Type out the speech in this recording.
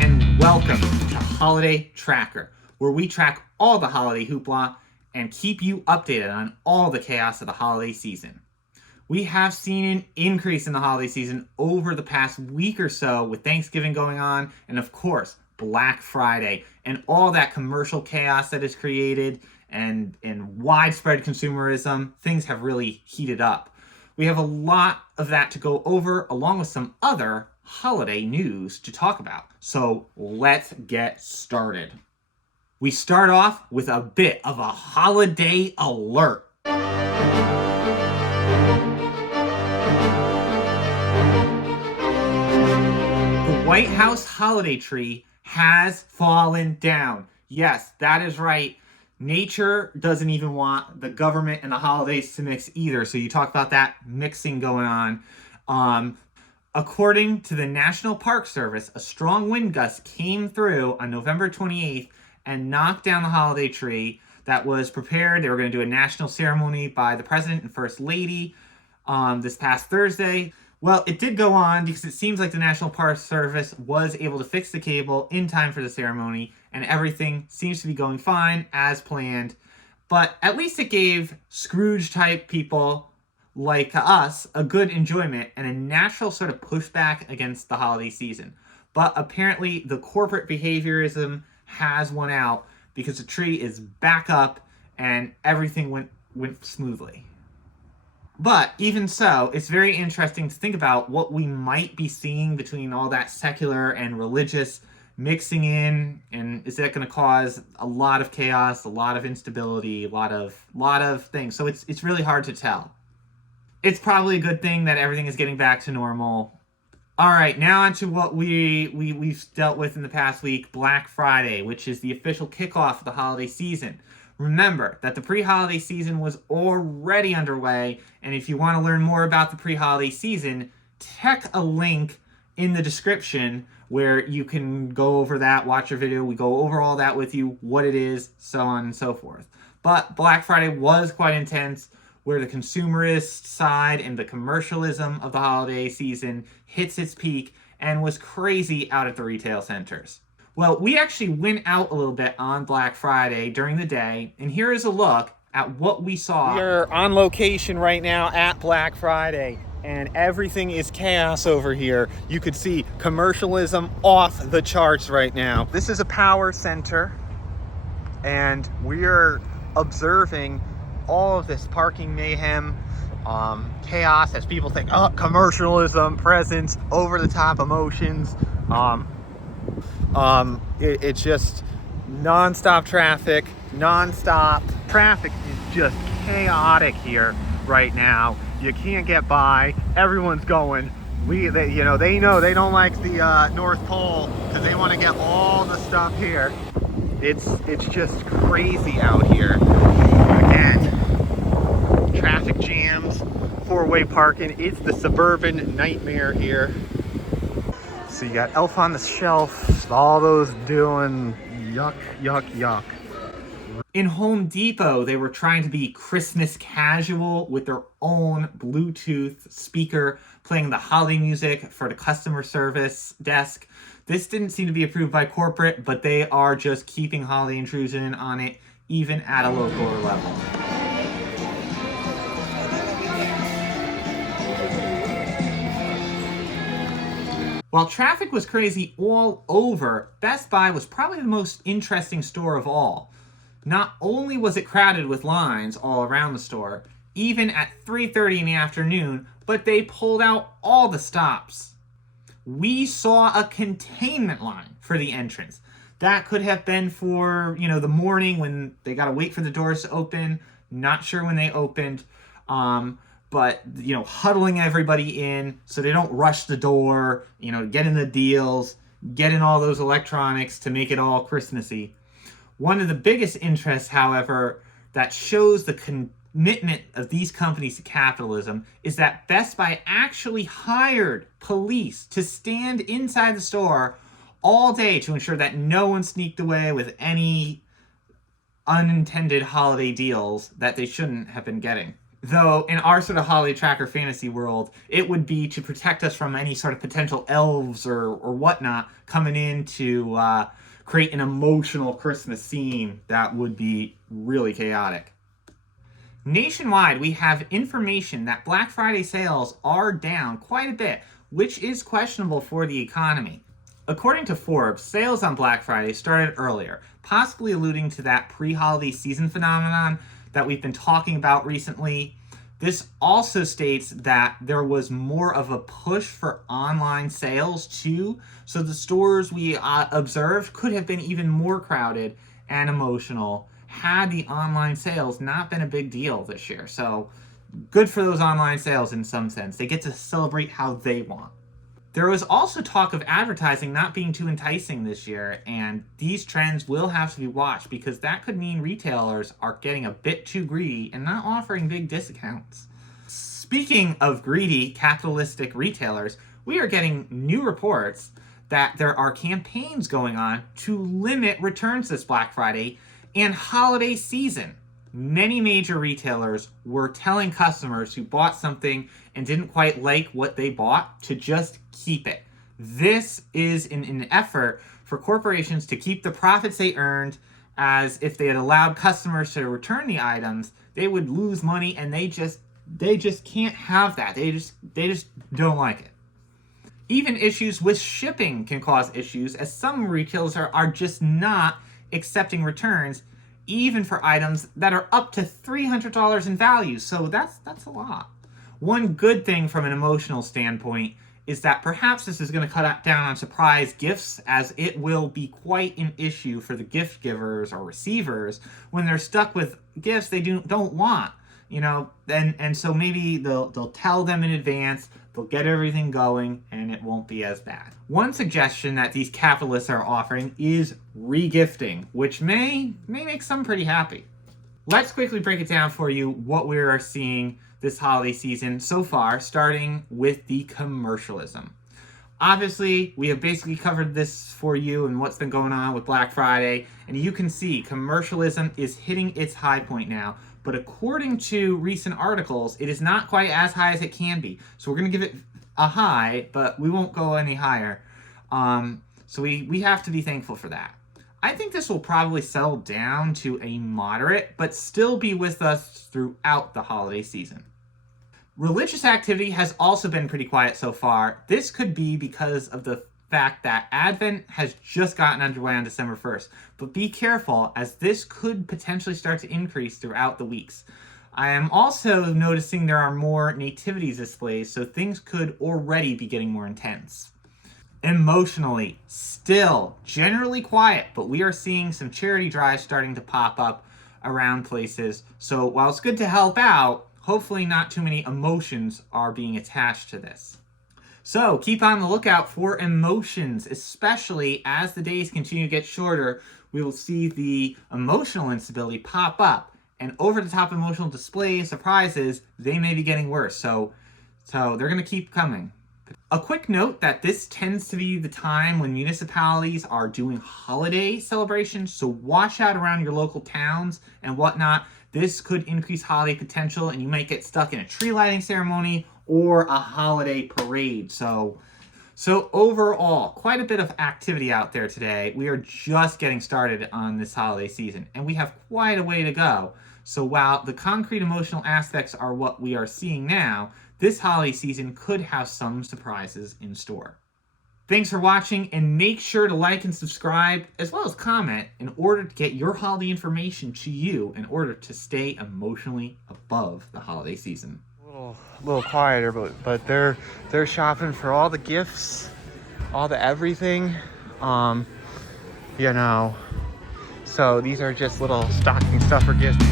and welcome to Holiday Tracker, where we track all the holiday hoopla and keep you updated on all the chaos of the holiday season. We have seen an increase in the holiday season over the past week or so with Thanksgiving going on and, of course, Black Friday and all that commercial chaos that is created and widespread consumerism. Things have really heated up. We have a lot of that to go over, along with some other holiday news to talk about. So let's get started. We start off with a bit of a holiday alert. The White House holiday tree has fallen down. Yes, that is right. Nature doesn't even want the government and the holidays to mix either. So you talk about that mixing going on. According to the National Park Service, a strong wind gust came through on November 28th and knocked down the holiday tree that was prepared. They were going to do a national ceremony by the President and First Lady this past Thursday. Well, it did go on because it seems like the National Park Service was able to fix the cable in time for the ceremony, and everything seems to be going fine as planned. But at least it gave Scrooge-type people like us a good enjoyment and a natural sort of pushback against the holiday season. But apparently the corporate behaviorism has won out because the tree is back up and everything went smoothly. But even so, it's very interesting to think about what we might be seeing between all that secular and religious mixing in, and is that going to cause a lot of chaos, a lot of instability, a lot of things. So it's really hard to tell. It's probably a good thing that everything is getting back to normal. All right, now on to what we've dealt with in the past week, Black Friday, which is the official kickoff of the holiday season. Remember that the pre-holiday season was already underway, and if you want to learn more about the pre-holiday season, check a link in the description where you can go over that, watch your video. We go over all that with you, what it is, so on and so forth. But Black Friday was quite intense, where the consumerist side and the commercialism of the holiday season hits its peak and was crazy out at the retail centers. Well, we actually went out a little bit on Black Friday during the day, and here is a look at what we saw. We are on location right now at Black Friday, and everything is chaos over here. You could see commercialism off the charts right now. This is a power center, and we're observing all of this parking mayhem, chaos, as people think, commercialism, presence, over-the-top emotions. It's just non-stop traffic. Traffic is just chaotic here right now. You can't get by. Everyone's going. They know they don't like the North Pole because they want to get all the stuff here. It's just crazy out here. Again, traffic jams, four-way parking. It's the suburban nightmare here. So you got Elf on the Shelf, all those doing yuck. In Home Depot, they were trying to be Christmas casual with their own Bluetooth speaker playing the holiday music for the customer service desk. This didn't seem to be approved by corporate, but they are just keeping holiday intrusion on it, even at a local level. While traffic was crazy all over, Best Buy was probably the most interesting store of all. Not only was it crowded with lines all around the store, even at 3:30 in the afternoon, but they pulled out all the stops. We saw a containment line for the entrance. That could have been for, the morning when they got to wait for the doors to open. Not sure when they opened. But, huddling everybody in so they don't rush the door, get in the deals, get in all those electronics to make it all Christmassy. One of the biggest interests, however, that shows the commitment of these companies to capitalism is that Best Buy actually hired police to stand inside the store all day to ensure that no one sneaked away with any unintended holiday deals that they shouldn't have been getting. Though in our sort of holiday tracker fantasy world, it would be to protect us from any sort of potential elves or whatnot coming in to create an emotional Christmas scene that would be really chaotic. Nationwide, we have information that Black Friday sales are down quite a bit, which is questionable for the economy. According to Forbes, sales on Black Friday started earlier, possibly alluding to that pre-holiday season phenomenon that we've been talking about recently. This also states that there was more of a push for online sales too, so the stores we observed could have been even more crowded and emotional had the online sales not been a big deal this year. So good for those online sales in some sense. They get to celebrate how they want. There was also talk of advertising not being too enticing this year, and these trends will have to be watched because that could mean retailers are getting a bit too greedy and not offering big discounts. Speaking of greedy, capitalistic retailers, we are getting new reports that there are campaigns going on to limit returns this Black Friday and holiday season. Many major retailers were telling customers who bought something and didn't quite like what they bought to just keep it. This is an effort for corporations to keep the profits they earned, as if they had allowed customers to return the items, they would lose money, and they just can't have that. They just don't like it. Even issues with shipping can cause issues, as some retailers are just not accepting returns, even for items that are up to $300 in value. So that's a lot. One good thing from an emotional standpoint is that perhaps this is going to cut down on surprise gifts, as it will be quite an issue for the gift givers or receivers when they're stuck with gifts they don't want. And so maybe they'll tell them in advance, they'll get everything going, and it won't be as bad. One suggestion that these capitalists are offering is regifting, which may make some pretty happy. Let's quickly break it down for you what we are seeing this holiday season so far, starting with the commercialism. Obviously, we have basically covered this for you and what's been going on with Black Friday, and you can see commercialism is hitting its high point now. But according to recent articles, it is not quite as high as it can be. So we're going to give it a high, but we won't go any higher. So we have to be thankful for that. I think this will probably settle down to a moderate, but still be with us throughout the holiday season. Religious activity has also been pretty quiet so far. This could be because of the fact that Advent has just gotten underway on December 1st, but be careful, as this could potentially start to increase throughout the weeks. I am also noticing there are more nativity displays, so things could already be getting more intense. Emotionally, still generally quiet, but we are seeing some charity drives starting to pop up around places, so while it's good to help out, hopefully not too many emotions are being attached to this. So keep on the lookout for emotions, especially as the days continue to get shorter. We will see the emotional instability pop up, and over-the-top emotional displays, surprises, they may be getting worse. So they're going to keep coming. A quick note that this tends to be the time when municipalities are doing holiday celebrations, so watch out around your local towns and whatnot. This could increase holiday potential, and you might get stuck in a tree lighting ceremony or a holiday parade. So overall, quite a bit of activity out there today. We are just getting started on this holiday season, and we have quite a way to go. So while the concrete emotional aspects are what we are seeing now, this holiday season could have some surprises in store. Thanks for watching, and make sure to like and subscribe, as well as comment, in order to get your holiday information to you in order to stay emotionally above the holiday season. A little quieter, but they're shopping for all the gifts, all the everything, so these are just little stocking stuffer gifts.